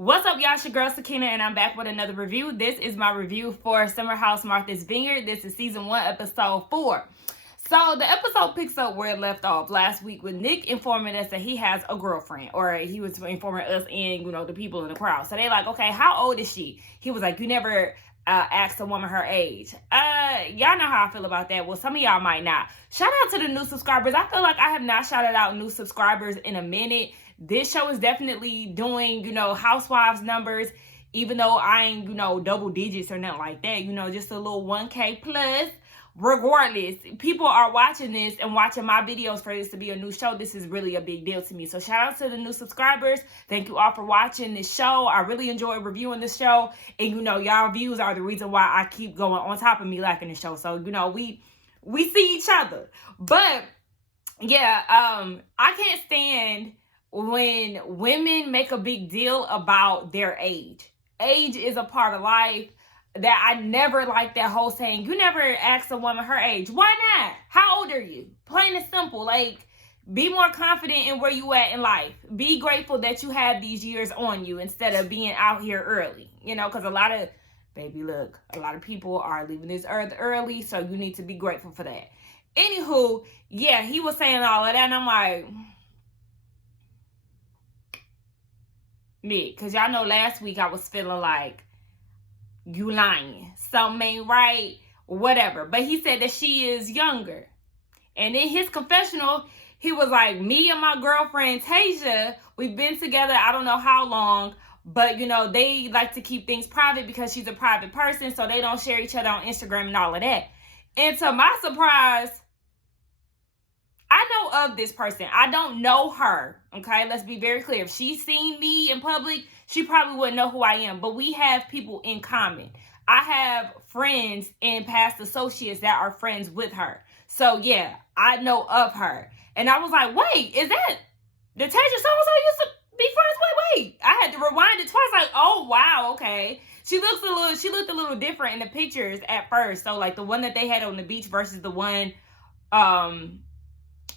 What's up, y'all? It's your girl Sakina, and I'm back with another review. This is my review for Summer House Martha's Vineyard. This is season 1, episode 4. So the episode picks up where it left off last week with Nick informing us that he has a girlfriend, or he was informing us and the people in the crowd. So they like, okay, how old is she? He was like, you never asked a woman her age. Y'all know how I feel about that. Well, some of y'all might not. Shout out to the new subscribers. I feel like I have not shouted out new subscribers in a minute. This show is definitely doing, housewives numbers, even though I ain't, double digits or nothing like that, just a little 1K plus. Regardless, people are watching this and watching my videos for this to be a new show. This is really a big deal to me. So shout out to the new subscribers. Thank you all for watching this show. I really enjoy reviewing this show. And, y'all views are the reason why I keep going on top of me liking the show. So, we see each other. But, yeah, I can't stand when women make a big deal about their age. Age is a part of life. That I never like that whole saying, you never ask a woman her age. Why not? How old are you? Plain and simple. Like, be more confident in where you at in life. Be grateful that you have these years on you instead of being out here early. Because a lot of people are leaving this earth early, so you need to be grateful for that. Anywho, yeah, he was saying all of that, and I'm like, Nick, because y'all know last week I was feeling like, you lying, something ain't right, whatever. But he said that she is younger. And in his confessional, he was like, me and my girlfriend Tasia, we've been together I don't know how long, but they like to keep things private because she's a private person, so they don't share each other on Instagram and all of that. And to my surprise, I know of this person. I don't know her. Okay, let's be very clear. If she's seen me in public, she probably wouldn't know who I am. But we have people in common. I have friends and past associates that are friends with her. So yeah, I know of her. And I was like, wait, is that the Tasia so-and-so used to be friends with? Wait. I had to rewind it twice. Like, oh wow, okay. She looked a little different in the pictures at first. So like the one that they had on the beach versus the one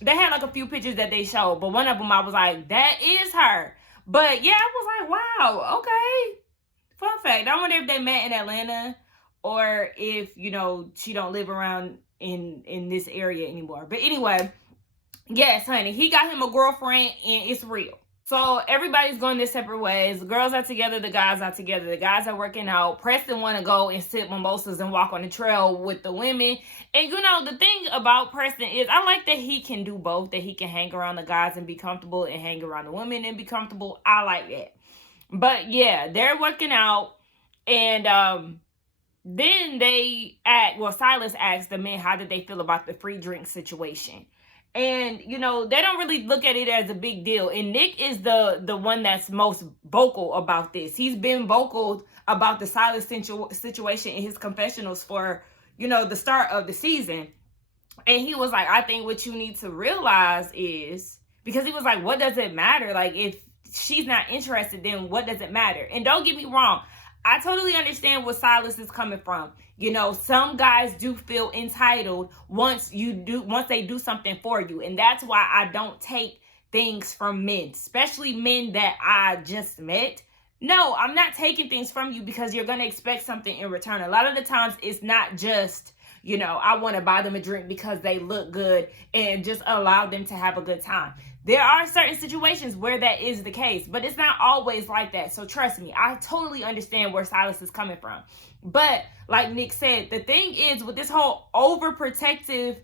they had like a few pictures that they showed, but one of them I was like, that is her. But yeah, I was like, wow, okay. Fun fact, I wonder if they met in Atlanta or if, she don't live around in this area anymore. But anyway, yes, honey, he got him a girlfriend and it's real. So everybody's going their separate ways. The girls are together, the guys are together. The guys are working out. Preston want to go and sip mimosas and walk on the trail with the women. And the thing about Preston is I like that he can do both. That he can hang around the guys and be comfortable and hang around the women and be comfortable. I like that. But yeah, they're working out. And then Silas asked the men how did they feel about the free drink situation. And, they don't really look at it as a big deal. And Nick is the one that's most vocal about this. He's been vocal about the Silas situation in his confessionals for, the start of the season. And he was like, I think what you need to realize is, because he was like, what does it matter? Like, if she's not interested, then what does it matter? And don't get me wrong. I totally understand where Silas is coming from. Some guys do feel entitled once they do something for you. And that's why I don't take things from men, especially men that I just met. No, I'm not taking things from you because you're going to expect something in return. A lot of the times it's not just, I want to buy them a drink because they look good and just allow them to have a good time. There are certain situations where that is the case, but it's not always like that. So trust me, I totally understand where Silas is coming from. But like Nick said, the thing is with this whole overprotective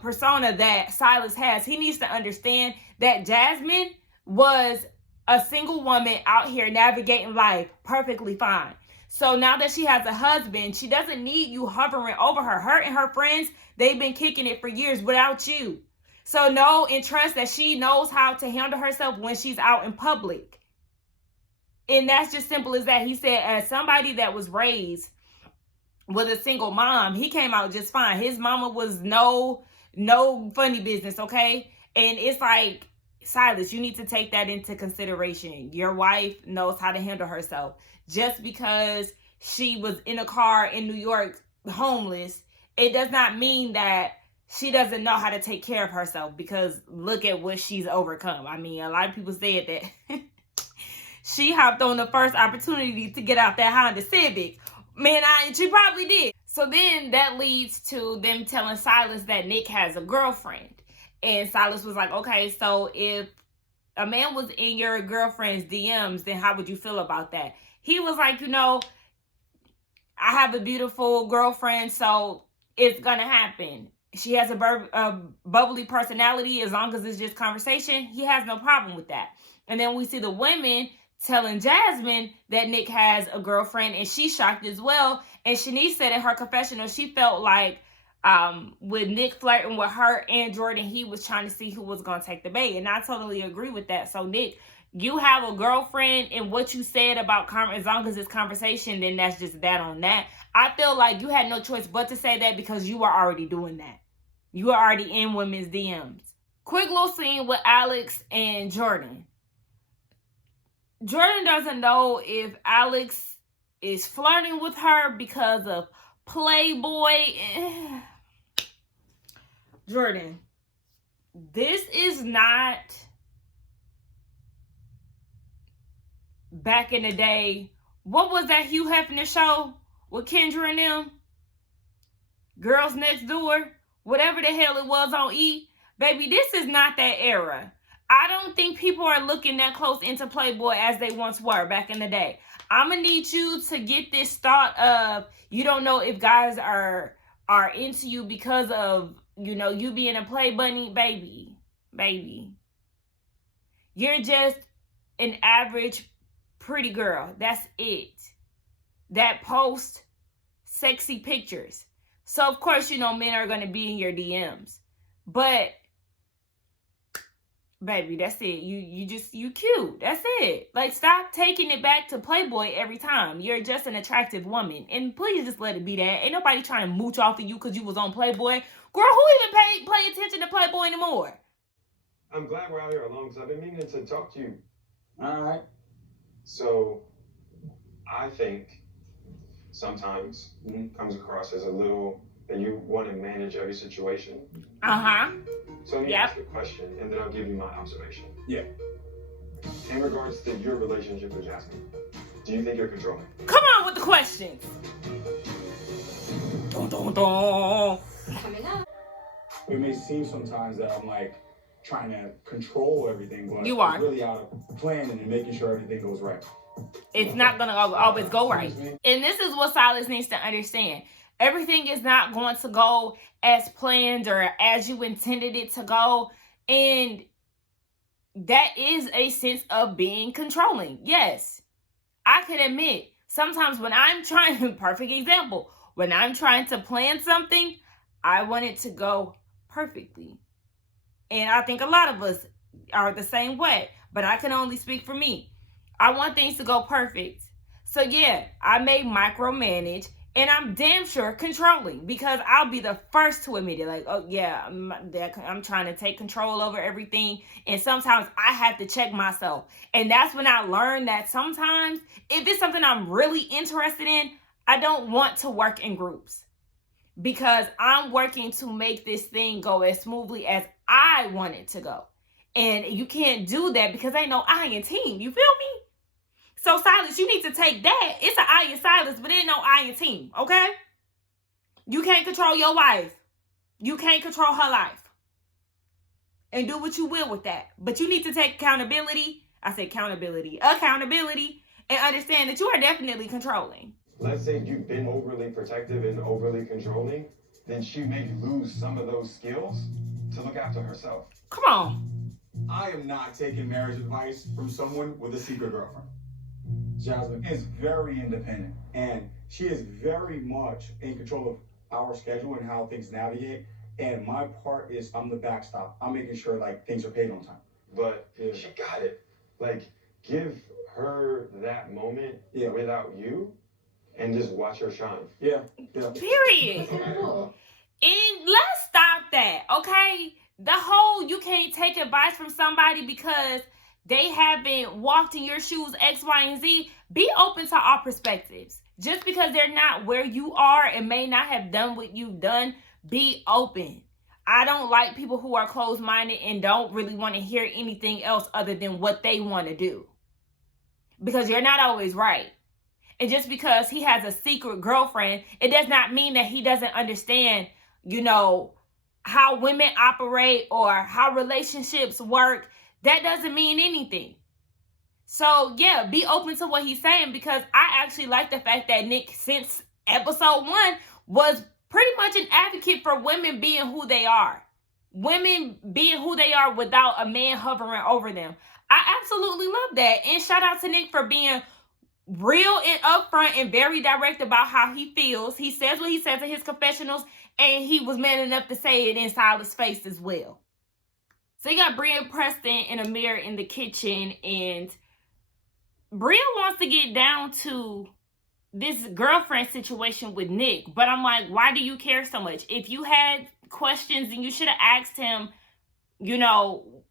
persona that Silas has, he needs to understand that Jasmine was a single woman out here navigating life perfectly fine. So now that she has a husband, she doesn't need you hovering over her. Her and her friends, they've been kicking it for years without you. So know and trust that she knows how to handle herself when she's out in public. And that's just simple as that. He said, as somebody that was raised with a single mom, he came out just fine. His mama was no funny business, okay? And it's like, Silas, you need to take that into consideration. Your wife knows how to handle herself. Just because she was in a car in New York homeless, it does not mean that she doesn't know how to take care of herself, because look at what she's overcome. I mean, a lot of people said that she hopped on the first opportunity to get out that Honda Civic. Man, she probably did. So then that leads to them telling Silas that Nick has a girlfriend. And Silas was like, okay, so if a man was in your girlfriend's DMs, then how would you feel about that? He was like, I have a beautiful girlfriend, so it's going to happen. She has a bubbly personality. As long as it's just conversation, he has no problem with that. And then we see the women telling Jasmine that Nick has a girlfriend, and she's shocked as well. And Shanice said in her confessional, she felt like with Nick flirting with her and Jordan, he was trying to see who was going to take the bait. And I totally agree with that. So, Nick, you have a girlfriend, and what you said about as long as it's conversation, then that's just that on that. I feel like you had no choice but to say that because you were already doing that. You were already in women's DMs. Quick little scene with Alex and Jordan. Jordan doesn't know if Alex is flirting with her because of Playboy. Jordan, this is not back in the day. What was that Hugh Hefner show with Kendra and them? Girls Next Door? Whatever the hell it was on E. Baby, this is not that era. I don't think people are looking that close into Playboy as they once were back in the day. I'm going to need you to get this thought of you don't know if guys are into you because of, you being a play bunny. Baby. You're just an average pretty girl. That's it. That post sexy pictures. So, of course, men are going to be in your DMs. But, baby, that's it. You cute. That's it. Like, stop taking it back to Playboy every time. You're just an attractive woman. And please just let it be that. Ain't nobody trying to mooch off of you because you was on Playboy. Girl, who even pay attention to Playboy anymore? I'm glad we're out here alone because I've been meaning to talk to you. All right. So, I think sometimes comes across as a little that you want to manage every situation. So let me ask you a question, and then I'll give you my observation. Yeah. In regards to your relationship with Jasmine, do you think you're controlling? Come on with the questions. Dun, dun, dun. It may seem sometimes that I'm like trying to control everything, but you are I'm really out of planning and making sure everything goes right. It's not going to always go right. And this is what Silas needs to understand. Everything is not going to go as planned or as you intended it to go. And that is a sense of being controlling. Yes, I can admit, sometimes when I'm trying, perfect example, when I'm trying to plan something, I want it to go perfectly. And I think a lot of us are the same way, but I can only speak for me. I want things to go perfect. So yeah, I may micromanage, and I'm damn sure controlling because I'll be the first to admit it. Like, oh yeah, I'm trying to take control over everything. And sometimes I have to check myself. And that's when I learned that sometimes if it's something I'm really interested in, I don't want to work in groups because I'm working to make this thing go as smoothly as I want it to go. And you can't do that because ain't no I in team. You feel me? So, Silas, you need to take that. It's an I in Silas, but ain't no I in team, okay? You can't control your wife. You can't control her life. And do what you will with that. But you need to take accountability. I say accountability, and understand that you are definitely controlling. Let's say you've been overly protective and overly controlling, then she may lose some of those skills to look after herself. Come on. I am not taking marriage advice from someone with a secret girlfriend. Jasmine is very independent, and she is very much in control of our schedule and how things navigate. And my part is I'm the backstop. I'm making sure like things are paid on time. But she got it. Like, give her that moment without you, and just watch her shine. Yeah. Period. And let's stop that, okay? The whole you can't take advice from somebody because they haven't walked in your shoes, X, Y, and Z. Be open to all perspectives. Just because they're not where you are and may not have done what you've done, be open. I don't like people who are closed-minded and don't really want to hear anything else other than what they want to do. because you're not always right. And just because he has a secret girlfriend, it does not mean that he doesn't understand, how women operate or how relationships work. That doesn't mean anything. So, yeah, be open to what he's saying, because I actually like the fact that Nick, since episode 1, was pretty much an advocate for women being who they are. Women being who they are without a man hovering over them. I absolutely love that. And shout out to Nick for being real and upfront and very direct about how he feels. He says what he says in his confessionals, and he was man enough to say it in Silas' face as well. So you got Bria, Preston, and Amir in the kitchen, and Bria wants to get down to this girlfriend situation with Nick, but I'm like, why do you care so much? If you had questions, then you should have asked him,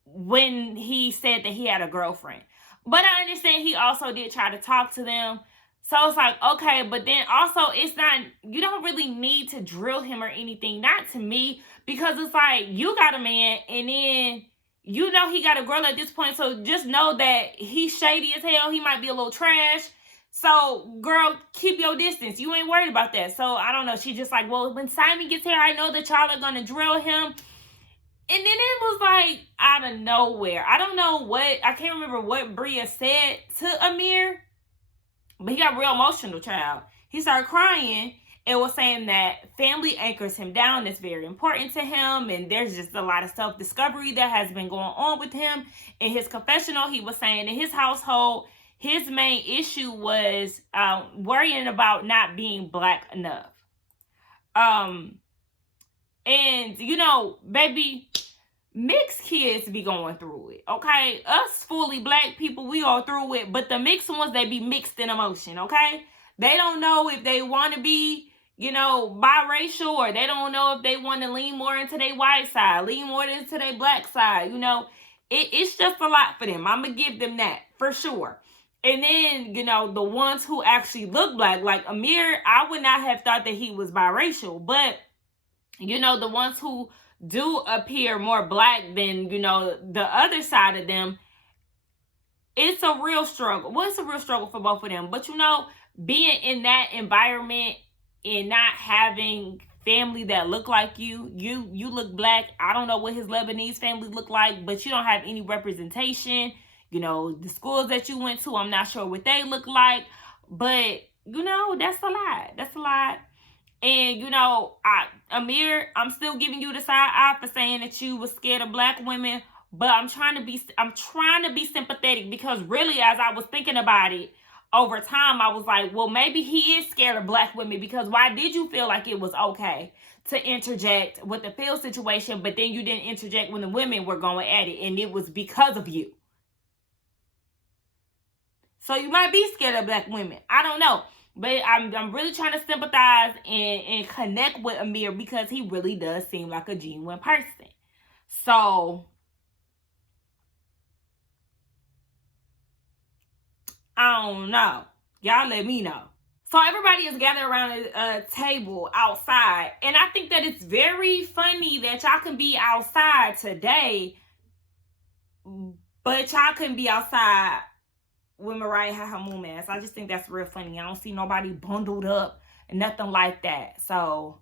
when he said that he had a girlfriend. But I understand he also did try to talk to them. So it's like, okay, but then also it's not, you don't really need to drill him or anything. Not to me, because it's like, you got a man, and then he got a girl at this point. So just know that he's shady as hell. He might be a little trash. So, girl, keep your distance. You ain't worried about that. So, I don't know. She's just like, well, when Simon gets here, I know that y'all are going to drill him. And then it was like, out of nowhere. I don't know I can't remember what Bria said to Amir. But he got real emotional, child. He started crying and was saying that family anchors him down. It's very important to him. And there's just a lot of self-discovery that has been going on with him. In his confessional, he was saying in his household, his main issue was worrying about not being black enough. And, baby, mixed kids be going through it, okay? Us fully black people, we go through it. But the mixed ones, they be mixed in emotion, okay? They don't know if they want to be, biracial, or they don't know if they want to lean more into their white side, lean more into their black side, It's just a lot for them. I'm going to give them that, for sure. And then, the ones who actually look black, like Amir, I would not have thought that he was biracial. But, the ones who do appear more black than, the other side of them, it's a real struggle. Well, it's a real struggle for both of them. But, being in that environment and not having family that look like you look black. I don't know what his Lebanese family look like, but you don't have any representation. The schools that you went to, I'm not sure what they look like. But, that's a lot. That's a lot. And, Amir, I'm still giving you the side eye for saying that you was scared of black women. But I'm trying to be sympathetic, because really, as I was thinking about it over time, I was like, well, maybe he is scared of black women, because why did you feel like it was okay to interject with the Phil situation, but then you didn't interject when the women were going at it, and it was because of you? So you might be scared of black women. I don't know. But I'm really trying to sympathize and connect with Amir, because he really does seem like a genuine person. So, I don't know. Y'all let me know. So everybody is gathered around a table outside. And I think that it's very funny that y'all can be outside today, but y'all couldn't be outside when Mariah had her moon mask. I just think that's real funny. I don't see nobody bundled up and nothing like that. So,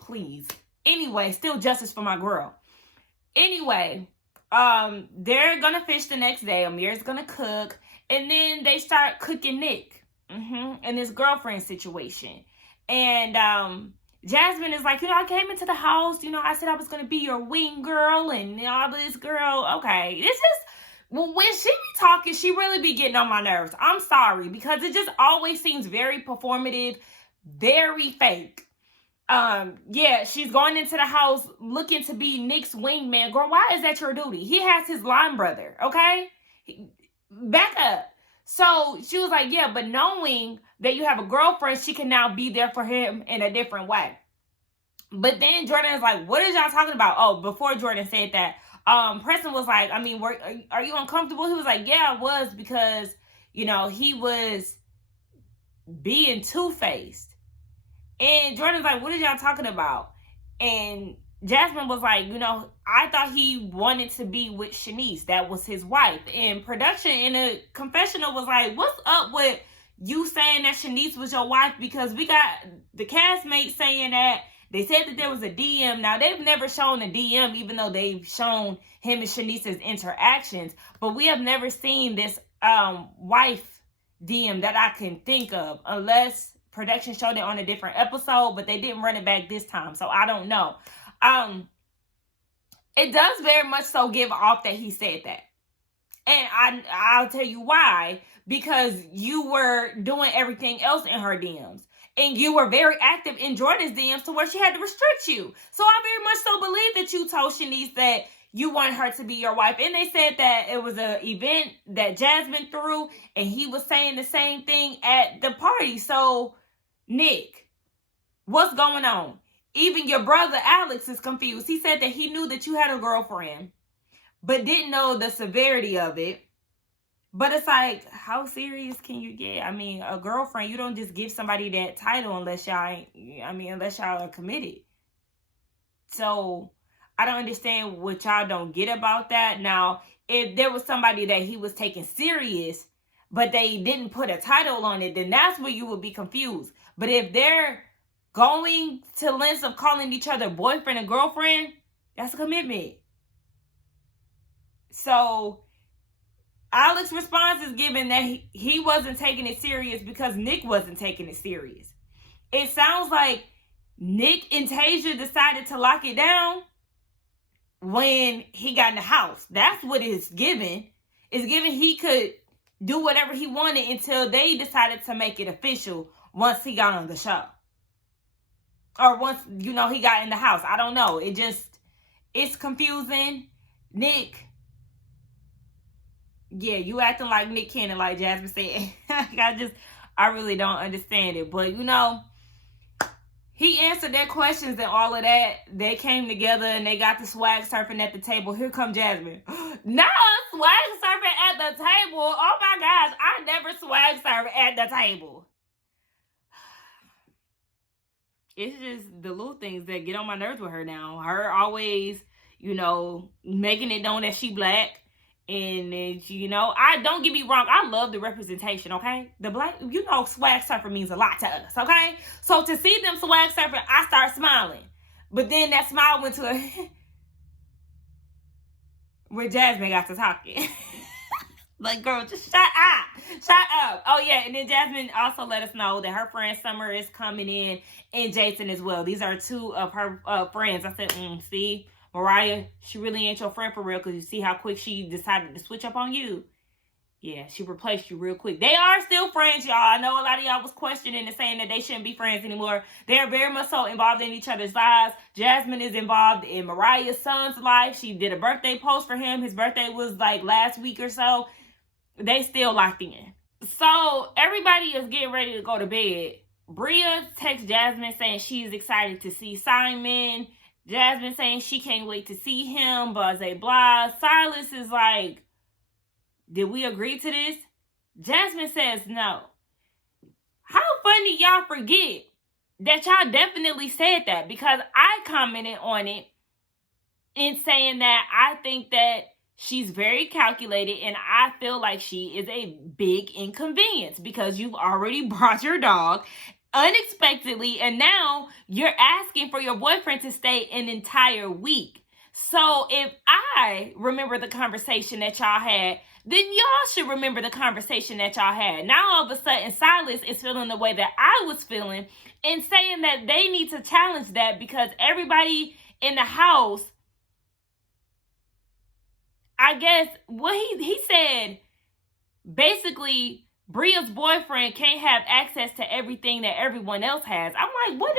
please. Anyway, still justice for my girl. Anyway, they're gonna fish the next day. Amir's gonna cook. And then they start cooking Nick. And his girlfriend situation. And Jasmine is like, I came into the house. I said I was gonna be your wing girl and all this, girl. Okay. This is... Well, when she be talking, she really be getting on my nerves. I'm sorry, because it just always seems very performative, very fake. Yeah, she's going into the house looking to be Nick's wingman. Girl, why is that your duty? He has his line brother, okay? Back up. So she was like, yeah, but knowing that you have a girlfriend, she can now be there for him in a different way. But then Jordan is like, what is y'all talking about? Oh, before Jordan said that, Preston was like, are you uncomfortable? He was like, yeah, I was, because, he was being two-faced. And Jordan's like, what are y'all talking about? And Jasmine was like, I thought he wanted to be with Shanice. That was his wife. And production in a confessional was like, what's up with you saying that Shanice was your wife? Because we got the castmates saying that. They said that there was a DM. Now, they've never shown a DM, even though they've shown him and Shanice's interactions. But we have never seen this wife DM that I can think of, unless production showed it on a different episode, but they didn't run it back this time. So I don't know. It does very much so give off that he said that. And I'll tell you why. Because you were doing everything else in her DMs. And you were very active in Jordan's DMs to where she had to restrict you. So I very much so believe that you told Shanice that you want her to be your wife. And they said that it was an event that Jasmine threw. And he was saying the same thing at the party. So, Nick, what's going on? Even your brother Alex is confused. He said that he knew that you had a girlfriend, but didn't know the severity of it. But it's like, how serious can you get? I mean, a girlfriend, you don't just give somebody that title unless y'all are committed. So I don't understand what y'all don't get about that. Now, if there was somebody that he was taking serious, but they didn't put a title on it, then that's where you would be confused. But if they're going to lengths of calling each other boyfriend and girlfriend, that's a commitment. So Alex's response is given that he wasn't taking it serious because Nick wasn't taking it serious. It sounds like Nick and Tasia decided to lock it down when he got in the house. That's what it's given. It's given he could do whatever he wanted until they decided to make it official once he got on the show. Or once, he got in the house. I don't know. It's confusing. Nick, yeah, you acting like Nick Cannon, like Jasmine said. I really don't understand it. But, he answered their questions and all of that. They came together and they got the swag surfing at the table. Here come Jasmine. No, swag surfing at the table. Oh my gosh, I never swag surf at the table. It's just the little things that get on my nerves with her now. Her always, making it known that she black. And, I don't get me wrong. I love the representation, okay? The black, swag surfer means a lot to us, okay? So to see them swag surfing, I start smiling. But then that smile went to where Jasmine got to talking. Like, girl, just shut up. Oh, yeah, and then Jasmine also let us know that her friend Summer is coming in and Jason as well. These are two of her friends. I said, see, Mariah, she really ain't your friend for real because you see how quick she decided to switch up on you. Yeah, she replaced you real quick. They are still friends, y'all. I know a lot of y'all was questioning and saying that they shouldn't be friends anymore. They're very much so involved in each other's lives. Jasmine is involved in Mariah's son's life. She did a birthday post for him. His birthday was like last week or so. They still locked in. So everybody is getting ready to go to bed. Bria texts Jasmine saying she's excited to see Simon. Jasmine saying she can't wait to see him. Blah, blah. Silas is like, did we agree to this? Jasmine says no. How funny y'all forget that y'all definitely said that, because I commented on it in saying that I think that she's very calculated and I feel like she is a big inconvenience because you've already brought your dog unexpectedly and now you're asking for your boyfriend to stay an entire week. So if I remember the conversation that y'all had, then y'all should remember the conversation that y'all had. Now all of a sudden Silas is feeling the way that I was feeling and saying that they need to challenge that because everybody in the house, I guess what he said, basically Bria's boyfriend can't have access to everything that everyone else has. I'm like, what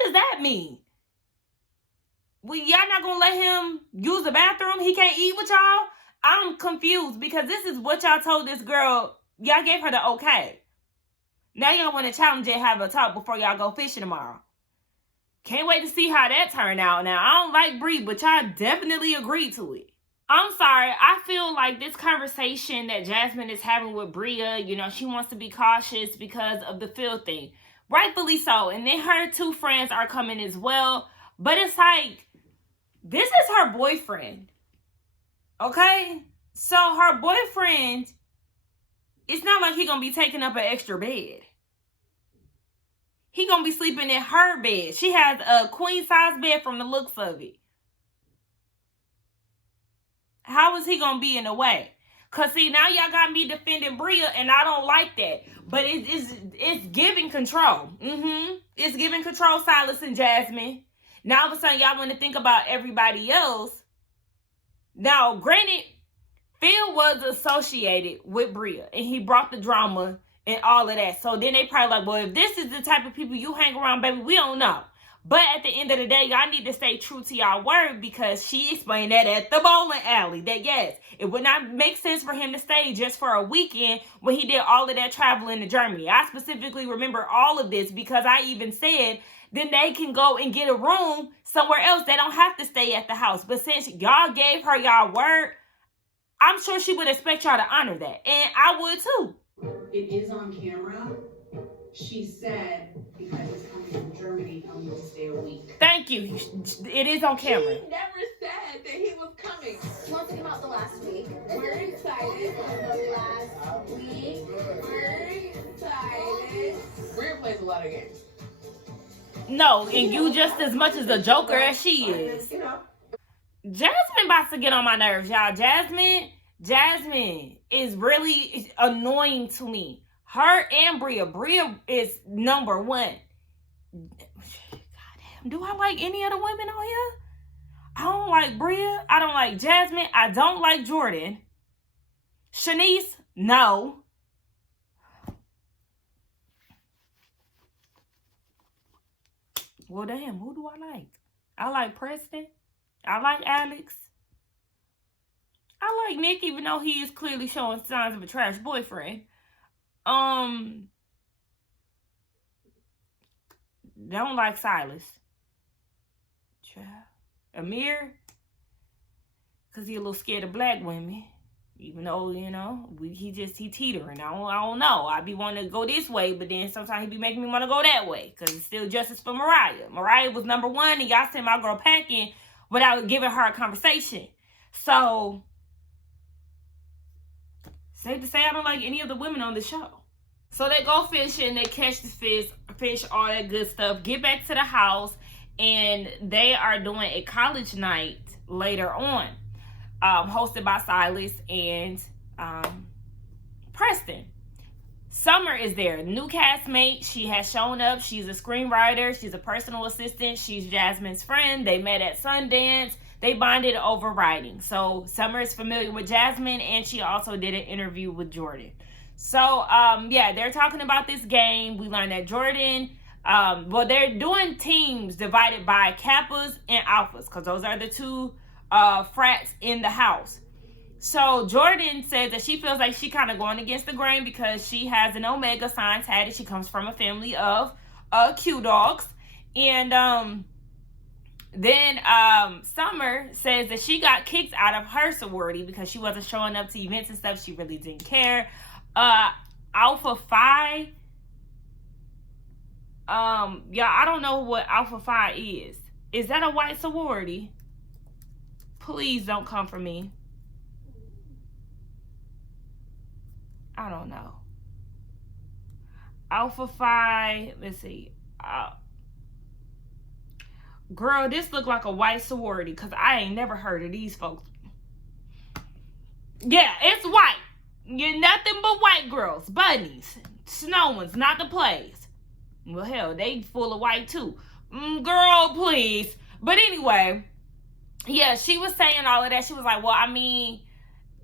does that mean? Well, y'all not gonna let him use the bathroom? He can't eat with y'all? I'm confused because this is what y'all told this girl. Y'all gave her the okay. Now y'all want to challenge it, have a talk before y'all go fishing tomorrow. Can't wait to see how that turned out. Now, I don't like Bria, but y'all definitely agreed to it. I'm sorry. I feel like this conversation that Jasmine is having with Bria, she wants to be cautious because of the Phil thing. Rightfully so. And then her two friends are coming as well. But it's like, This is her boyfriend. Okay? So her boyfriend, it's not like he gonna be taking up an extra bed. He gonna be sleeping in her bed. She has a queen size bed from the looks of it. How is he gonna be in the way? Cause see, now y'all got me defending Bria, and I don't like that. But it's giving control. It's giving control, Silas and Jasmine. Now all of a sudden y'all want to think about everybody else. Now, granted, Phil was associated with Bria, and he brought the drama and all of that. So then they probably like, well, if this is the type of people you hang around, baby, we don't know. But at the end of the day, y'all need to stay true to y'all word, because she explained that at the bowling alley, that yes, it would not make sense for him to stay just for a weekend when he did all of that traveling to Germany. I specifically remember all of this because I even said then they can go and get a room somewhere else. They don't have to stay at the house. But since y'all gave her y'all word, I'm sure she would expect y'all to honor that. And I would too. It is on camera. She said, because it's coming from Germany, I'm going to stay a week. Thank you. It is on camera. He never said that he was coming. Let's talk about the last week. We're excited. The last week. We're excited. Bria plays a lot of games. No, and you just as much as a joker as she is. You know. Jasmine about to get on my nerves, y'all. Jasmine is really annoying to me. Her and Bria. Bria is number one. Goddamn, do I like any other women on here? I don't like Bria. I don't like Jasmine. I don't like Jordan. Shanice, no. Well, damn, who do I like? I like Preston. I like Alex. I like Nick, even though he is clearly showing signs of a trash boyfriend. Don't like Silas. Amir, because he a little scared of black women. Even though, you know, he teetering. I don't know. I be wanting to go this way, but then sometimes he be making me want to go that way. Because it's still justice for Mariah. Mariah was number one, and y'all sent my girl packing without giving her a conversation. So, safe to say I don't like any of the women on the show. So they go fishing, they catch the fish, all that good stuff. Get back to the house, and they are doing a college night later on. Hosted by Silas and Preston. Summer is there, new castmate. She has shown up. She's a screenwriter. She's a personal assistant. She's Jasmine's friend. They met at Sundance. They bonded over writing. So Summer is familiar with Jasmine, and she also did an interview with Jordan. So, yeah, they're talking about this game. We learned that Jordan, well, they're doing teams divided by Kappas and Alphas, because those are the two frats in the house. So Jordan says that she feels like she kind of going against the grain because she has an Omega sign tag and she comes from a family of Q dogs. And then Summer says that she got kicked out of her sorority because she wasn't showing up to events and stuff. She really didn't care. Alpha Phi, yeah, I don't know what Alpha Phi is. Is that a white sorority? Please don't come for me. I don't know. Alpha Phi, let's see. Girl, this look like a white sorority because I ain't never heard of these folks. Yeah, it's white. You're nothing but white girls, bunnies, snow ones, not the plays. Well, hell, they full of white too. Girl, please. But anyway, yeah, she was saying all of that. She was like, well, I mean,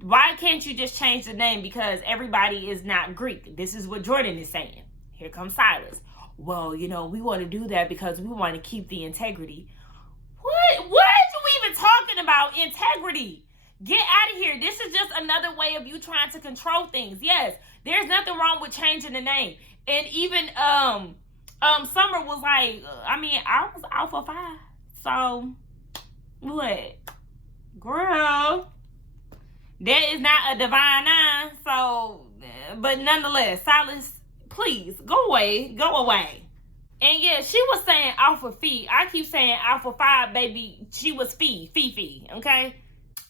why can't you just change the name? Because everybody is not Greek. This is what Jordan is saying. Here comes Silas. Well, you know, we want to do that because we want to keep the integrity. What are you even talking about? Integrity. Get out of here. This is just another way of you trying to control things. Yes, there's nothing wrong with changing the name. And even Summer was like, I mean, I was Alpha Phi. So, what? Girl, that is not a divine nine. So, but nonetheless, Silas, please, go away. Go away. And yeah, she was saying Alpha Phi. I keep saying Alpha Phi, baby. She was Fifi, okay?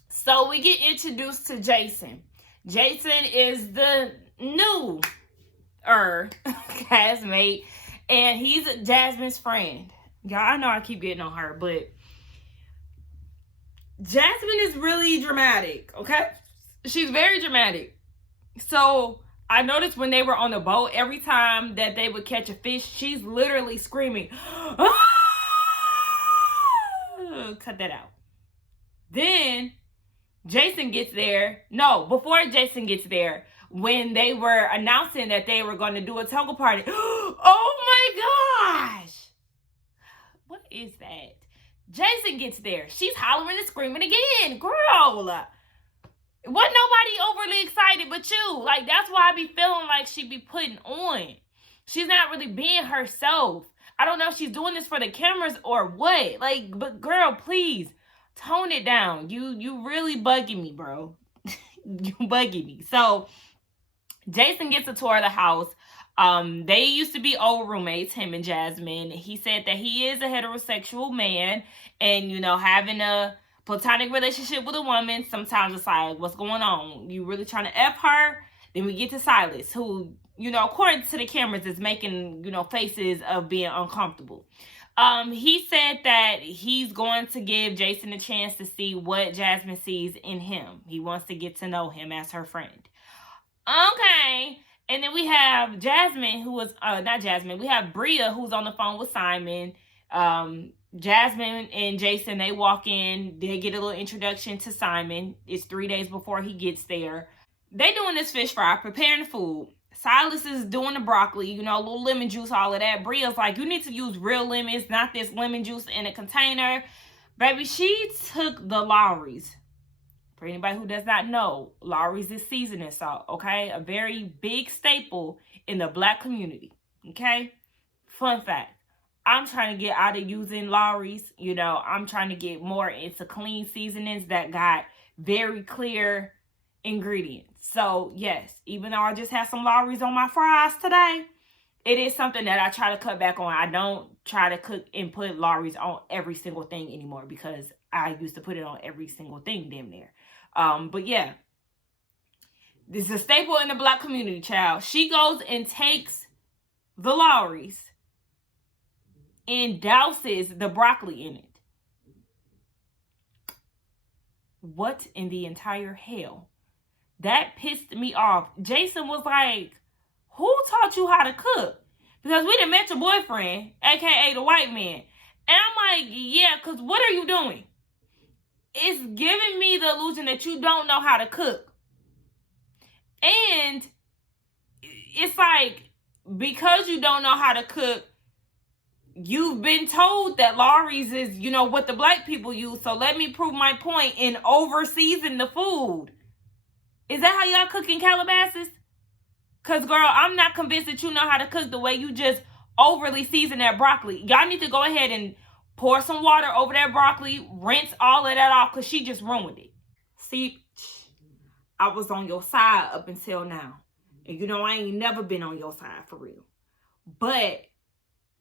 So we get introduced to Jason. Jason is the new castmate, and he's Jasmine's friend. Y'all, I know I keep getting on her, but Jasmine is really dramatic, okay? She's very dramatic. So I noticed when they were on the boat, every time that they would catch a fish, she's literally screaming, "Ah!" Cut that out. Then Jason gets there. No, before Jason gets there, when they were announcing that they were going to do a toga party. Oh my gosh! What is that? Jason gets there. She's hollering and screaming again. Girl! Wasn't nobody overly excited but you. Like, that's why I be feeling like she be putting on. She's not really being herself. I don't know if she's doing this for the cameras or what. Like, but girl, please, tone it down. You really bugging me, bro. You bugging me. So, Jason gets a tour of the house. They used to be old roommates, him and Jasmine. He said that he is a heterosexual man, and, you know, having a platonic relationship with a woman, sometimes it's like, what's going on? You really trying to F her? Then we get to Silas, who, you know, according to the cameras, is making, you know, faces of being uncomfortable. He said that he's going to give Jason a chance to see what Jasmine sees in him. He wants to get to know him as her friend. Okay. And then we have Jasmine, who was, not Jasmine, we have Bria, who's on the phone with Simon. Jasmine and Jason, they walk in, they get a little introduction to Simon. It's 3 days before he gets there. They doing this fish fry, preparing the food. Silas is doing the broccoli, you know, a little lemon juice, all of that. Bria's like, you need to use real lemons, not this lemon juice in a container. Baby, she took the Lawry's. For anybody who does not know, Lawry's is seasoning salt, okay? A very big staple in the Black community, okay? Fun fact. I'm trying to get out of using Lawry's. You know, I'm trying to get more into clean seasonings that got very clear ingredients. So, yes, even though I just had some Lawry's on my fries today, it is something that I try to cut back on. I don't try to cook and put Lawry's on every single thing anymore because I used to put it on every single thing damn near. But yeah, this is a staple in the Black community, child. She goes and takes the Lawry's and douses the broccoli in it. What in the entire hell? That pissed me off. Jason was like, who taught you how to cook? Because we done met your boyfriend, aka the white man. And I'm like, yeah, because what are you doing? It's giving me the illusion that you don't know how to cook. And it's like, because you don't know how to cook, you've been told that Lawry's is, you know, what the Black people use. So let me prove my point and over-season the food. Is that how y'all cook in Calabasas? Because, girl, I'm not convinced that you know how to cook the way you just overly season that broccoli. Y'all need to go ahead and pour some water over that broccoli, rinse all of that off, because she just ruined it. See, I was on your side up until now. And you know I ain't never been on your side for real. But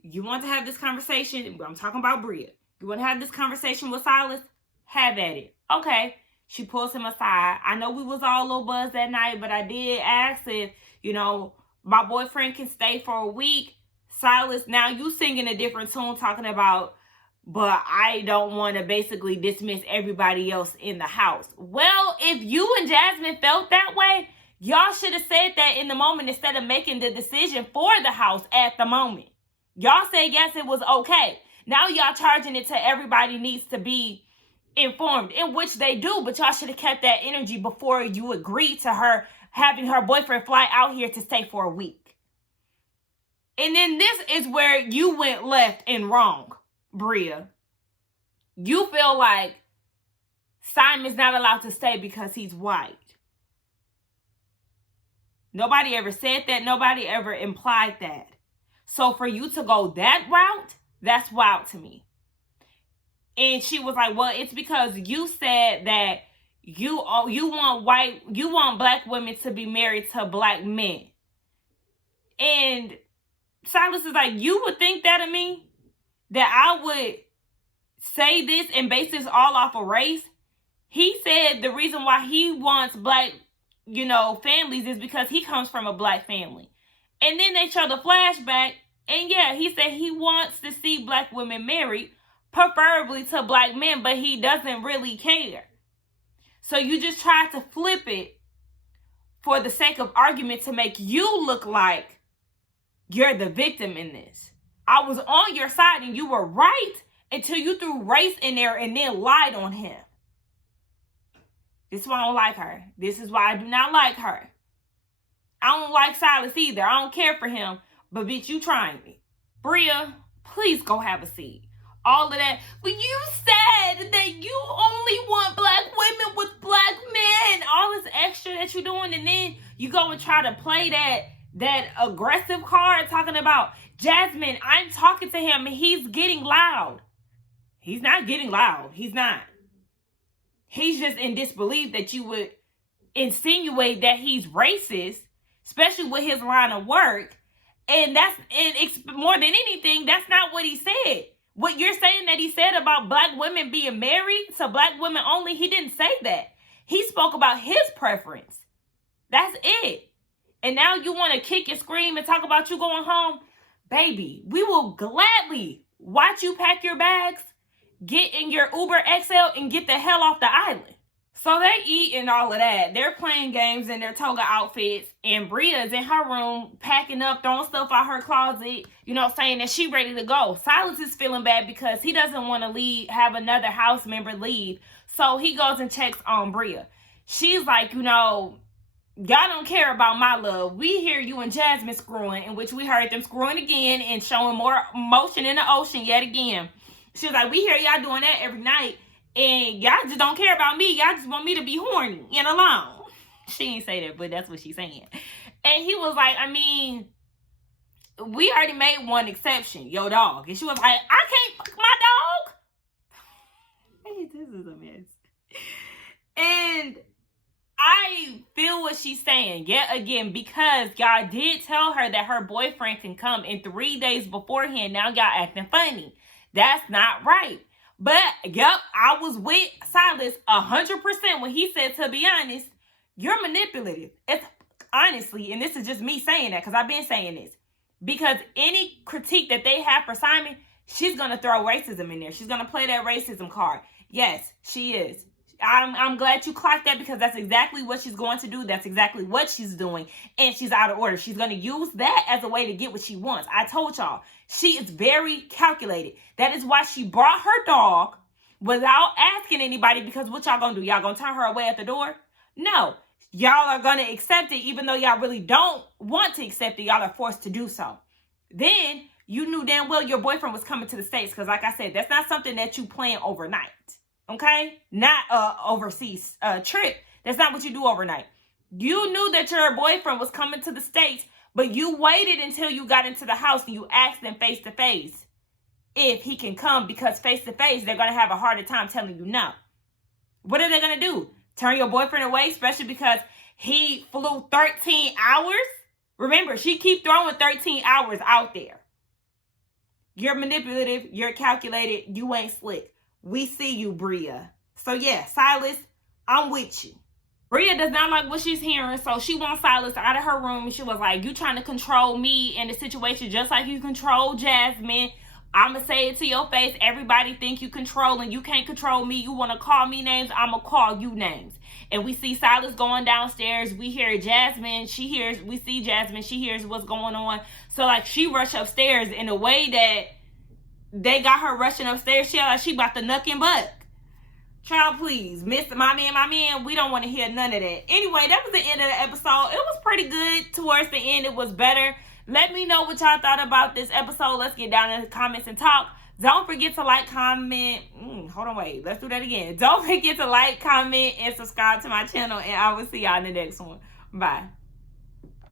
you want to have this conversation, I'm talking about Bria. You want to have this conversation with Silas? Have at it. Okay. She pulls him aside. I know we was all a little buzzed that night, but I did ask if, you know, my boyfriend can stay for a week. Silas, now you singing a different tune talking about, but I don't want to basically dismiss everybody else in the house. Well, if you and Jasmine felt that way, y'all should have said that in the moment instead of making the decision for the house at the moment. Y'all said yes, it was okay. Now y'all charging it to everybody needs to be informed, in which they do, but y'all should have kept that energy before you agreed to her having her boyfriend fly out here to stay for a week. And then this is where you went left and wrong, Bria. You feel like Simon's not allowed to stay because he's white. Nobody ever said that. Nobody ever implied that. So for you to go that route, that's wild to me. And she was like, well, it's because you said that you want Black women to be married to Black men. And Silas is like, you would think that of me? That I would say this and base this all off of race? He said the reason why he wants black, families is because he comes from a black family. And then they show the flashback, and yeah, he said he wants to see black women married, preferably to black men, but he doesn't really care. So you just tried to flip it for the sake of argument to make you look like you're the victim in this. I was on your side and you were right until you threw race in there and then lied on him. This is why I don't like her. This is why I do not like her. I don't like Silas either. I don't care for him. But bitch, you trying me. Bria, please go have a seat. All of that. But you said that you only want black women with black men. All this extra that you're doing. And then you go and try to play that aggressive card talking about Jasmine. I'm talking to him and he's getting loud. He's not getting loud. He's not. He's just in disbelief that you would insinuate that he's racist, especially with his line of work. And more than anything, that's not what he said. What you're saying that he said about black women being married to black women only, he didn't say that. He spoke about his preference. That's it. And now you want to kick and scream and talk about you going home? Baby, we will gladly watch you pack your bags, get in your Uber XL, and get the hell off the island. So they eat and all of that. They're playing games in their toga outfits. And Bria's in her room packing up, throwing stuff out her closet, saying that she ready to go. Silas is feeling bad because he doesn't want to have another house member leave. So he goes and checks on Bria. She's like, y'all don't care about my love. We hear you and Jasmine screwing, in which we heard them screwing again and showing more motion in the ocean yet again. She was like, we hear y'all doing that every night. And y'all just don't care about me. Y'all just want me to be horny and alone. She didn't say that, but that's what she's saying. And he was like, we already made one exception, your dog. And she was like, I can't fuck my dog. Hey, this is a mess. And I feel what she's saying yet again, because y'all did tell her that her boyfriend can come in 3 days beforehand. Now y'all acting funny. That's not right. But, yep, I was with Silas 100% when he said, to be honest, you're manipulative. It's honestly, and this is just me saying that because I've been saying this. Because any critique that they have for Simon, she's going to throw racism in there. She's going to play that racism card. Yes, she is. I'm glad you clocked that, because that's exactly what she's going to do. That's exactly what she's doing. And she's out of order. She's going to use that as a way to get what she wants. I told y'all, she is very calculated. That is why she brought her dog without asking anybody, because what y'all going to do? Y'all going to turn her away at the door? No. Y'all are going to accept it, even though y'all really don't want to accept it. Y'all are forced to do so. Then you knew damn well your boyfriend was coming to the States, because like I said, that's not something that you plan overnight. Okay? Not a overseas trip. That's not what you do overnight. You knew that your boyfriend was coming to the States, but you waited until you got into the house and you asked them face to face if he can come, because face to face, they're going to have a harder time telling you no. What are they going to do? Turn your boyfriend away, especially because he flew 13 hours? Remember, she keep throwing 13 hours out there. You're manipulative. You're calculated. You ain't slick. We see you, Bria. So yeah, Silas, I'm with you. Bria does not like what she's hearing, so she wants Silas out of her room. She was like, you trying to control me in the situation just like you control Jasmine. I'm going to say it to your face. Everybody think you controlling. You can't control me. You want to call me names, I'm going to call you names. And we see Silas going downstairs. We hear Jasmine. We see Jasmine. She hears what's going on. So like she rushed upstairs in a way that they got her rushing upstairs. She about to knuck and buck. Child, please. Miss my man, we don't want to hear none of that. Anyway, that was the end of the episode. It was pretty good. Towards the end, it was better. Let me know what y'all thought about this episode. Let's get down in the comments and talk. Don't forget to like, comment. Let's do that again. Don't forget to like, comment, and subscribe to my channel. And I will see y'all in the next one. Bye.